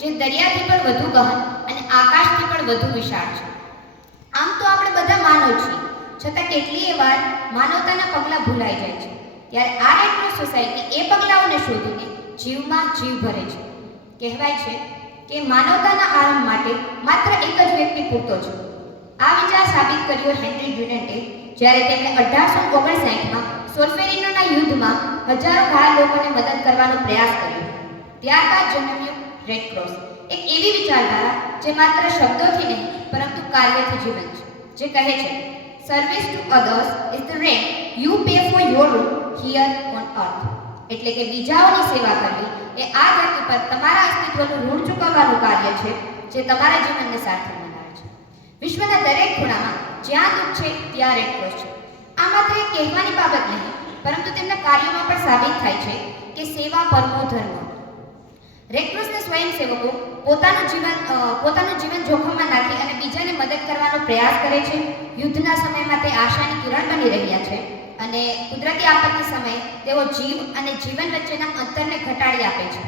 જે દરિયાથી પણ વધુ ગહન અને આકાશથી પણ વધુ વિશાળ છે. આમ તો આપણે બધા માનવ છીએ, છતાં કેટલીય વાર માનવતાના પગલાં ભૂલાઈ જાય છે. ત્યારે આ રેડ ક્રોસ સોસાયટી એ પગલાઓને શોધીને જીવમાં જીવ ભરે છે. કહેવાય છે કે માનવતાના આરંભ માટે માત્ર એક જ વ્યક્તિ પૂરતો છે. આ વિચાર સાબિત કર્યો હેનરી ડ્યુનેન્ટે જ્યારે તેમણે 1859માં સોલ્ફેરિનોના યુદ્ધમાં હજારો ઘાયલ લોકોને મદદ કરવાનો પ્રયાસ કર્યો. ત્યારબાદ જન્મ્યો રેડ ક્રોસ, એક એવી વિચારધારા જે માત્ર શબ્દોથી નહીં પરંતુ કાર્યથી જીવંત છે, જે કહે છે service two others is the rent you pay for your room here on અર્થ. એટલે કે બીજાઓની સેવા કરવી એ આ ધરતી પર તમારા અસ્તિત્વનું ઋણ ચૂકવવાનું કાર્ય છે, જે તમારા જીવનને સાર્થક બનાવે છે. વિશ્વના દરેક ખૂણામાં જ્યાં દુઃખ છે ત્યાં રેડ ક્રોસ છે. આ માત્ર એક કહેવાની બાબત નહીં, પરંતુ તેમના કાર્યોમાં પણ સાબિત થાય છે કે સેવા પરમો ધર્મ. રેડ ક્રોસના સ્વયંસેવકો પોતાનું જીવન જોખમમાં નાખી અને બીજાને મદદ કરવાનો પ્રયાસ કરે છે. યુદ્ધના સમયમાં તે આશાની કિરણ બની રહ્યા છે અને કુદરતી આપત્તિ સમયે તેઓ જીવ અને જીવન વચ્ચેના અંતરને ઘટાડી આપે છે.